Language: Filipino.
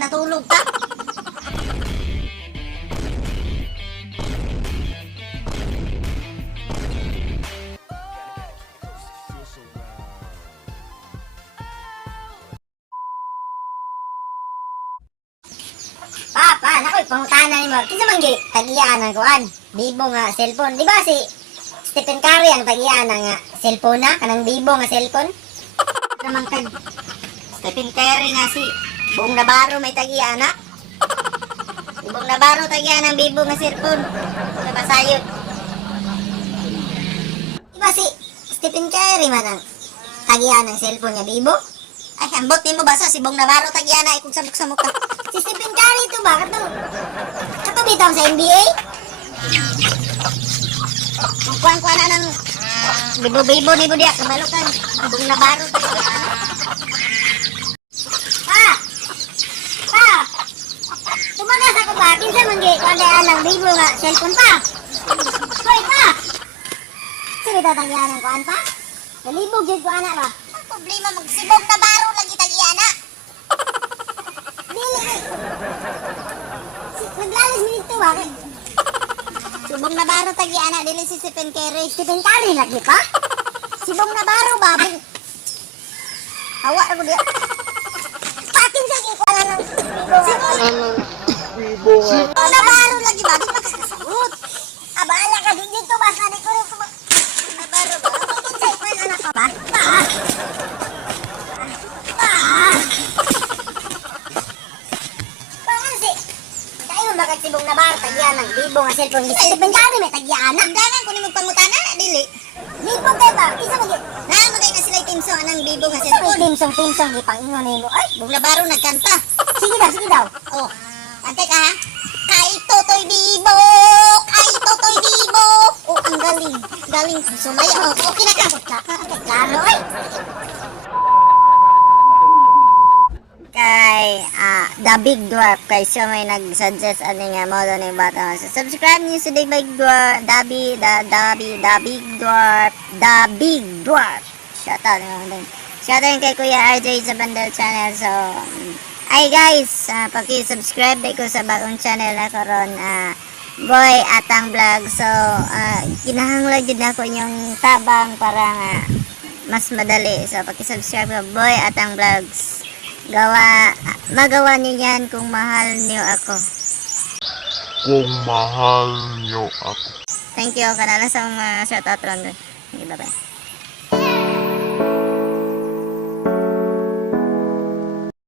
natulog ka. Papa, nakoy pangutana ni mo. Kinsa man gyud tag-iyaan ang kuan? Bibo nga cellphone. Di ba si Stephen Curry ang tag-iyaan nga cellphone na kanang bibo nga cellphone? Naman kag Stephen Curry nga si Buong Navarro may tag-iyaan na. Buong Navarro tag-iyaan ang bibo nga cellphone. Sa basayod. Di ba si Stephen Curry man ang tag-iyaan ng cellphone nga bibo? Ay, ambot ni mo basa si Buong Navarro tag-iyaan na ikong samok-samok ka. Si Stephen Curry ito ba? Kato bitaw sa NBA? Kuan-kuan na ng bibo-bibo ni Budia. Kamalukan. Buong Navarro tag-iyaan. Pa! Pa! Tumagas ako ba? Kinsa man gyud kuan ang bibo nga cellphone pa? Hoy pa! Sige daw tag-iyaan ang kuan pa? Nalibog gyud ko ana ba? Ang problema magsibog na baro lagi tag-iyaan na. Dili. Naglalis mi dito ba? Sibong na baro tag-iyaan na dili si Stephen Curry. Stephen Curry lagi pa? Sibong na baro ba? Hawa ra dia. Patin sa kuan ng bibo. Sibong na baro lagi ba? Di makasagot. Abala ka din dito basta ni ko na baro ba? Kinsay kuan anak ka ba? Bakit sibong na bar tagyan ng bibo nga cellphone ni Stephen Curry may tagyan na. Dagan ko ni magpangutana na dili. Bibo kay ba? Isa mo gyud. Na magay na sila timsong anang bibo nga cellphone. Timsong gipangingon nimo. Ay, bugla baro nagkanta. Sige daw. Oh. Antay ka ha. Kay Totoy Bibo. Oh, ang galing. Galing sumaya. Oh, okay na ka. Klaro ay. Kay The Big Dwarf kay siya may nag-suggest ani nga mo ni bata. So, subscribe niyo sa The Big Dwarf, The Big Dwarf. Shout out naman. Shout out kay Kuya RJ sa Bandel Channel. So ay guys, paki-subscribe ko sa bagong channel na karon Boy Atang Vlog. So kinahanglan jud nako yung tabang para nga mas madali. So paki-subscribe ko Boy Atang Vlogs. Magawa niyo yan kung mahal niyo ako. Thank you. Kanala sa mga shoutout ron. Okay, bye-bye.